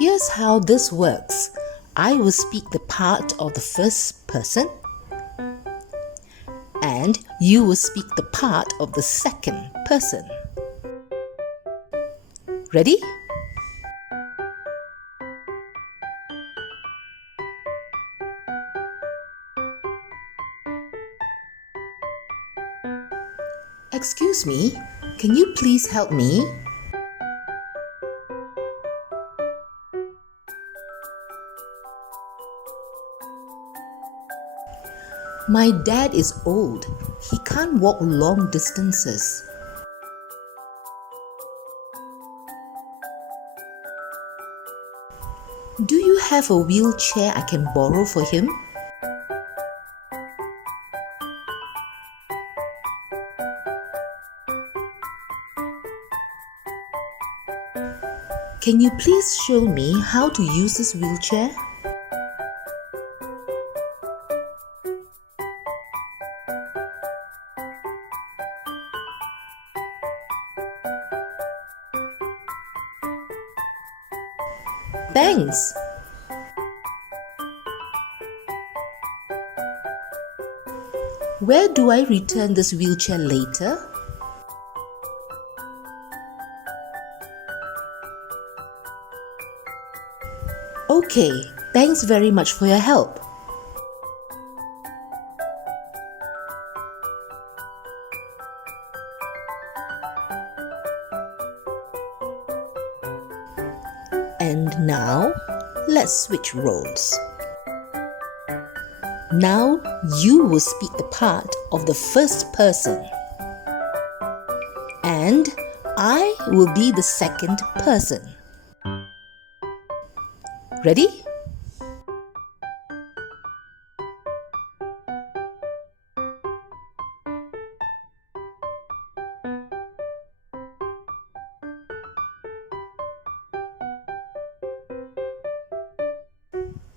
Here's how this works. I will speak the part of the first person and you will speak the part of the second person. Ready? Excuse me, can you please help me? My dad is old. He can't walk long distances. Do you have a wheelchair I can borrow for him? Can you please show me how to use this wheelchair? Thanks. Where do I return this wheelchair later? Okay, thanks very much for your help. And now, let's switch roles. Now, you will speak the part of the first person. And I will be the second person. Ready?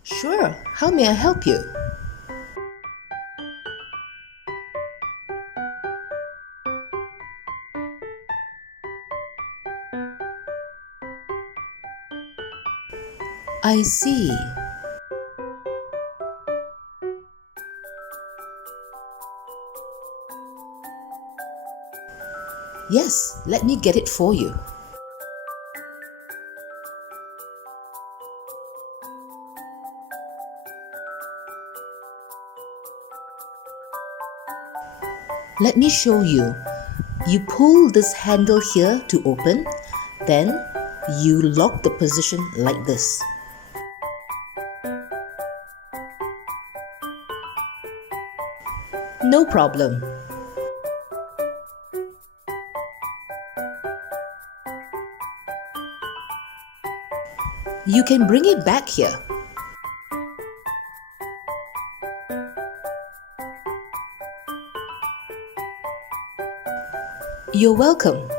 Sure, how may I help you? I see. Yes, let me get it for you. Let me show you. You pull this handle here to open, then you lock the position like this. No problem. You can bring it back here. You're welcome.